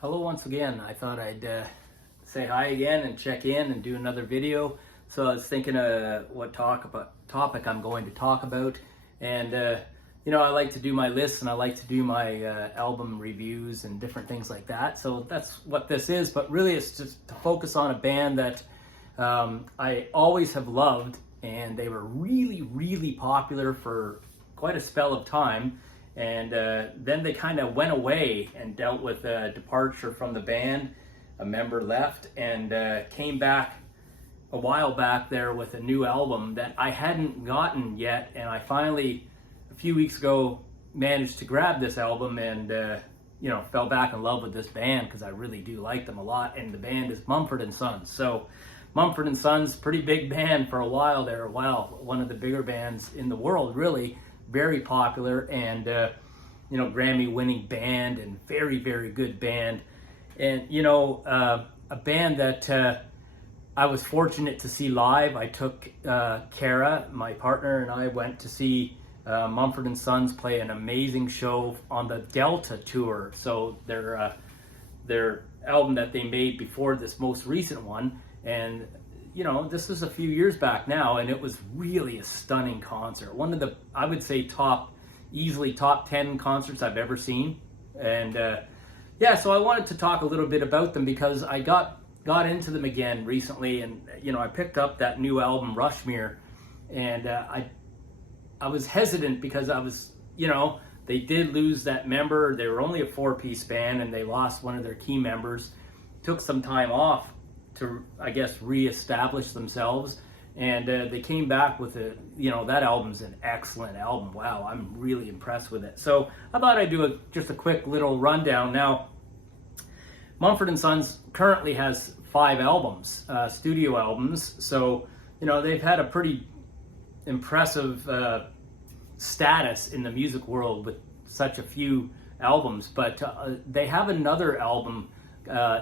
Hello once again. I thought I'd say hi again and check in and do another video. So I was thinking what topic I'm going to talk about, and I like to do my lists and I like to do my album reviews and different things like that. So that's what this is. But really, it's just to focus on a band that I always have loved, and they were really, really popular for quite a spell of time. And then they kind of went away and dealt with a departure from the band. A member left and came back a while back there with a new album that I hadn't gotten yet. And I finally, a few weeks ago, managed to grab this album and, fell back in love with this band because I really do like them a lot. And the band is Mumford and Sons. So Mumford and Sons, pretty big band for a while there. Wow, one of the bigger bands in the world, really. Very popular and Grammy-winning band and very, very good band, and a band that I was fortunate to see live. I took Kara, my partner, and I went to see Mumford and Sons play an amazing show on the Delta tour. So their album that they made before this most recent one, and this was a few years back now, and it was really a stunning concert. One of the, I would say, easily top 10 concerts I've ever seen. And so I wanted to talk a little bit about them because I got into them again recently, and I picked up that new album Rushmere, and I was hesitant because I was, they did lose that member. They were only a 4-piece band, and they lost one of their key members. Took some time off to, I guess, reestablish themselves, and they came back with that album's an excellent album. Wow, I'm really impressed with it. So I thought I'd do just a quick little rundown. Now, Mumford and Sons currently has 5 albums, studio albums. So they've had a pretty impressive status in the music world with such a few albums. But they have another album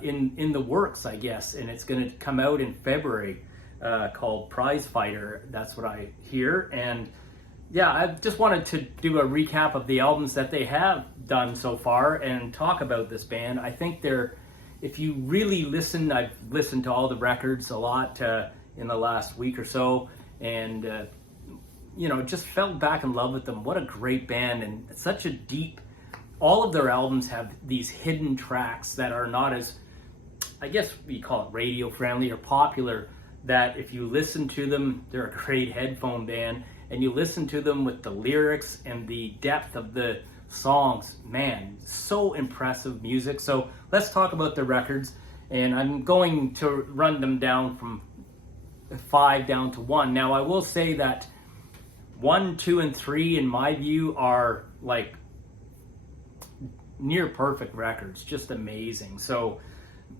in the works, I guess, and it's going to come out in February, called Prize Fighter. That's what I hear. And I just wanted to do a recap of the albums that they have done so far and talk about this band. I think if you really listen, I've listened to all the records a lot in the last week or so, and just fell back in love with them. What a great band, and such a deep. All of their albums have these hidden tracks that are not as, I guess we call it radio friendly or popular, that if you listen to them, they're a great headphone band, and you listen to them with the lyrics and the depth of the songs, man, so impressive music. So let's talk about the records, and I'm going to run them down from 5 down to 1. Now, I will say that 1, 2, and 3, in my view, are like near perfect records, just amazing. So,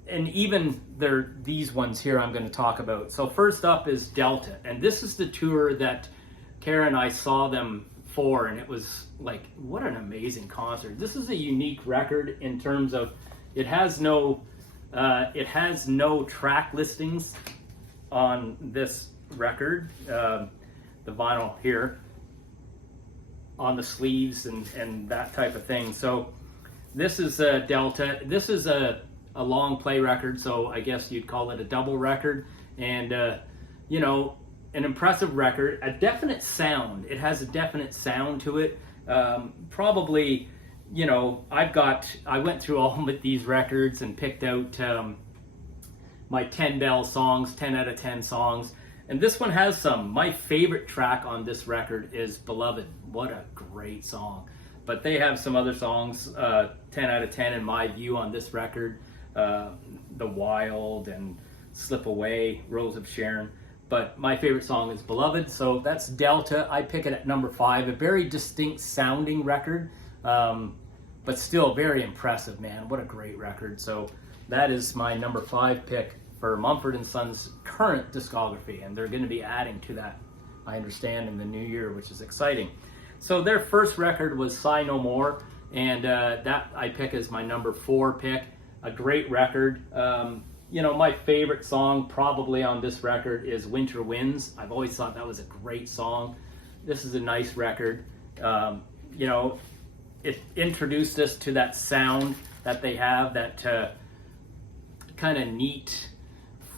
and even these ones here I'm going to talk about. So first up is Delta, and this is the tour that Kara and I saw them for, and it was like, what an amazing concert. This is a unique record in terms of it has no track listings on this record, the vinyl here on the sleeves and that type of thing. So this is Delta. This is a long play record, so I guess you'd call it a double record. And, an impressive record, a definite sound. It has a definite sound to it. Probably, I went through all of these records and picked out my 10 bell songs, 10 out of 10 songs. And this one has some. My favorite track on this record is Beloved. What a great song. But they have some other songs, 10 out of 10 in my view on this record. The Wild and Slip Away, Rose of Sharon. But my favorite song is Beloved. So that's Delta. I pick it at number 5. A very distinct sounding record, but still very impressive, man. What a great record. So that is my number 5 pick for Mumford & Sons' current discography. And they're going to be adding to that, I understand, in the new year, which is exciting. So their first record was Sigh No More, and that I pick as my number 4 pick. A great record. My favorite song probably on this record is Winter Winds. I've always thought that was a great song. This is a nice record. It introduced us to that sound that they have, that kind of neat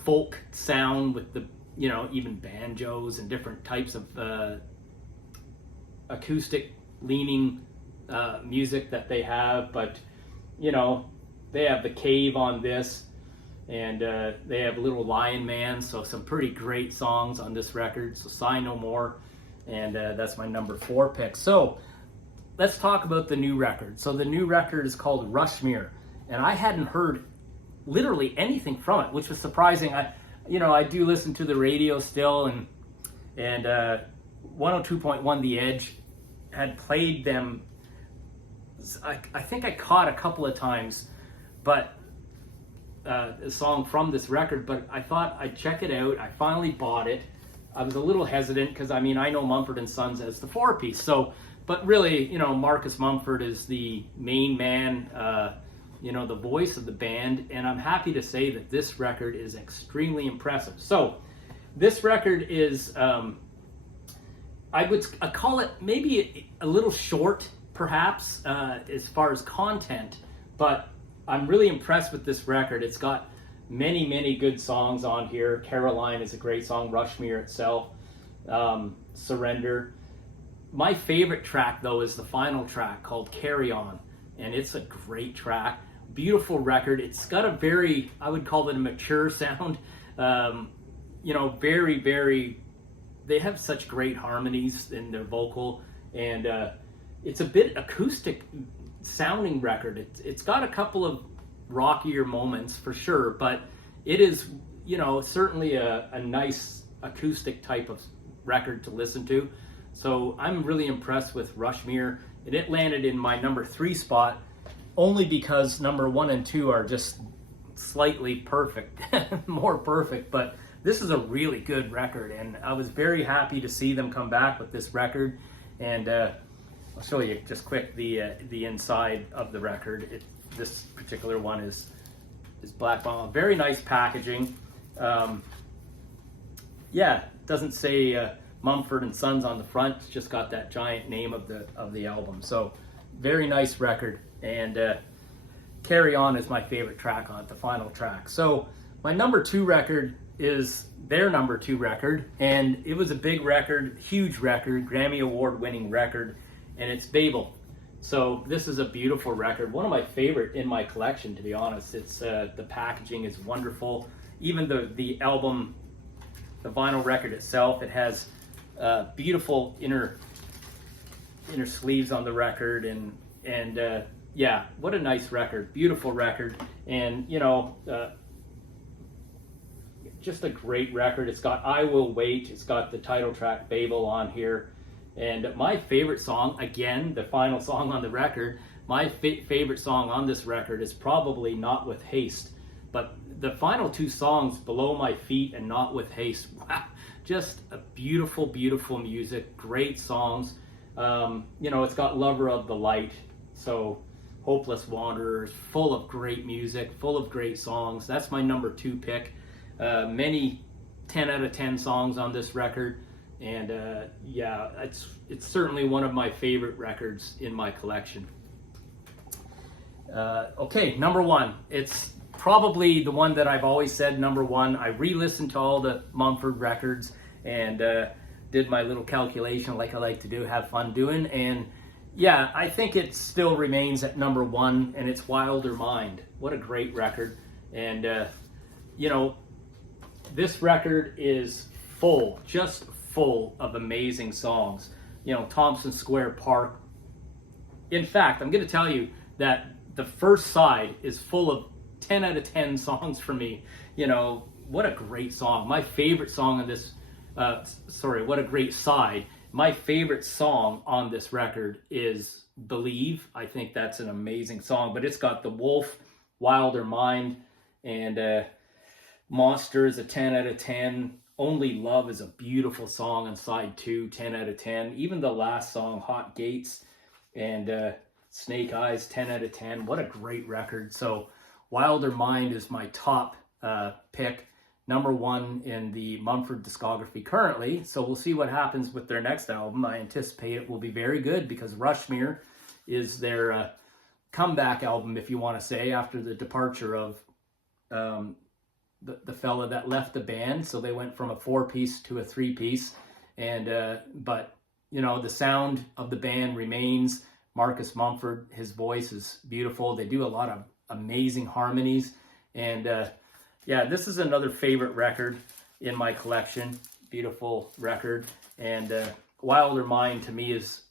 folk sound with the, you know, even banjos and different types of acoustic leaning music that they have. But, you know, they have the Cave on this, and they have Little Lion Man, so some pretty great songs on this record. So Sigh No More, and that's my number 4 pick. So let's talk about the new record. So the new record is called Rushmere, and I hadn't heard literally anything from it, which was surprising. I do listen to the radio still, and 102.1 The Edge had played them. I think I caught a couple of times, but a song from this record, but I thought I'd check it out. I finally bought it. I was a little hesitant because, I mean, I know Mumford and Sons as the 4-piece, so, but really, you know, Marcus Mumford is the main man, you know, the voice of the band, and I'm happy to say that this record is extremely impressive. So this record is, I would call it maybe a little short, perhaps, as far as content, but I'm really impressed with this record. It's got many, many good songs on here. Caroline is a great song, Rushmere itself, Surrender. My favorite track, though, is the final track called Carry On, and it's a great track. Beautiful record. It's got a very, I would call it a mature sound. You know, very, very, they have such great harmonies in their vocal, and it's a bit acoustic sounding record. It's got a couple of rockier moments for sure, but it is, you know, certainly a nice acoustic type of record to listen to. So I'm really impressed with Rushmere, and it landed in my number 3 spot only because number 1 and 2 are just slightly perfect, more perfect, but this is a really good record, and I was very happy to see them come back with this record. And I'll show you just quick the inside of the record. This particular one is black vinyl. Very nice packaging. Yeah, it doesn't say Mumford and Sons on the front. It's just got that giant name of the album. So very nice record. And Carry On is my favorite track on it, the final track. So my number 2 record is their number 2 record, and it was a big record, huge record, Grammy Award winning record, and it's Babel. So this is a beautiful record, one of my favorite in my collection, to be honest. It's the packaging is wonderful. Even the album, the vinyl record itself, it has beautiful inner sleeves on the record, and yeah, what a nice record, beautiful record, and you know, just a great record. It's got I Will Wait, it's got the title track Babel on here, and my favorite song, again, the final song on the record, my favorite song on this record is probably Not With Haste, but the final 2 songs, Below My Feet and Not With Haste, wow, just a beautiful, beautiful music, great songs. You know, it's got Lover of the Light, so Hopeless Wanderers, full of great music, full of great songs. That's my number 2 pick. Many 10 out of 10 songs on this record, and yeah, it's certainly one of my favorite records in my collection. Okay, number 1. It's probably the one that I've always said number 1. I re-listened to all the Mumford records and did my little calculation like I like to do, have fun doing, and yeah, I think it still remains at number 1, and it's Wilder Mind. What a great record. And you know, this record is full, just full of amazing songs. You know, Thompson Square Park. In fact, I'm going to tell you that the first side is full of 10 out of 10 songs for me. You know, what a great song. My favorite song on this, what a great side. My favorite song on this record is Believe. I think that's an amazing song, but it's got The Wolf, Wilder Mind, and Monster is a 10 out of 10. Only Love is a beautiful song on side 2, 10 out of 10. Even the last song, Hot Gates, and Snake Eyes, 10 out of 10. What a great record. So Wilder Mind is my top pick. Number 1 in the Mumford discography currently. So we'll see what happens with their next album. I anticipate it will be very good because Rushmere is their comeback album, if you want to say, after the departure of the fella that left the band. So they went from a 4-piece to a 3-piece, and but you know, the sound of the band remains. Marcus Mumford, his voice is beautiful. They do a lot of amazing harmonies, and yeah, this is another favorite record in my collection. Beautiful record, and Wilder Mind to me is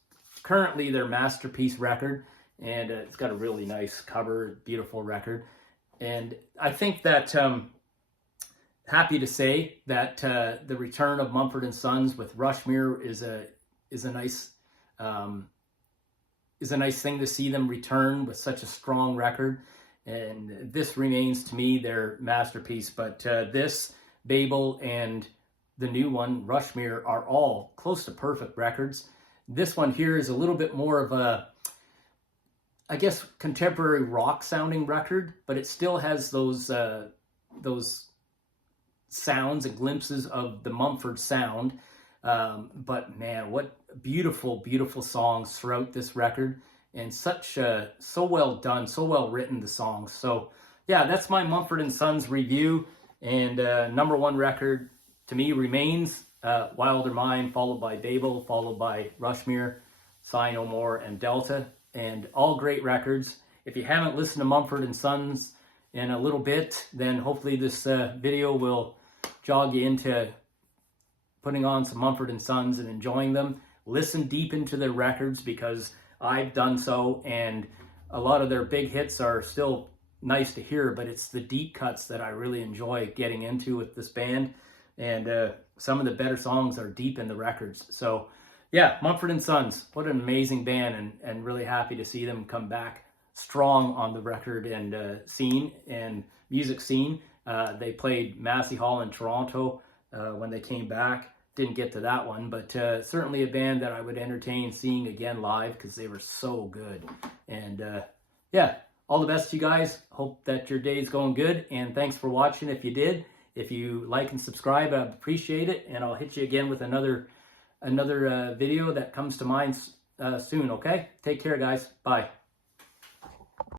currently their masterpiece record, and it's got a really nice cover, beautiful record. And I think that happy to say that the return of Mumford and Sons with Rushmere is a nice thing to see them return with such a strong record. And this remains to me their masterpiece. But this, Babel, and the new one, Rushmere, are all close to perfect records. This one here is a little bit more of a, I guess, contemporary rock sounding record, but it still has those sounds and glimpses of the Mumford sound. But man, what beautiful, beautiful songs throughout this record, and so well done, so well written, the songs. So yeah, that's my Mumford and Sons review, and number one record to me remains Wilder Mind, followed by Babel, followed by Rushmere, Sigh No More, and Delta, and all great records. If you haven't listened to Mumford and Sons in a little bit, then hopefully this video will jog you into putting on some Mumford and Sons and enjoying them. Listen deep into their records, because I've done so, and a lot of their big hits are still nice to hear, but it's the deep cuts that I really enjoy getting into with this band. And some of the better songs are deep in the records. So yeah, Mumford and Sons, what an amazing band, and really happy to see them come back strong on the record and scene and music scene. They played Massey Hall in Toronto when they came back. Didn't get to that one, but certainly a band that I would entertain seeing again live, because they were so good. And yeah, all the best to you guys. Hope that your day's going good, and thanks for watching if you did. If you like and subscribe, I'd appreciate it, and I'll hit you again with another video that comes to mind soon, okay? Take care, guys. Bye.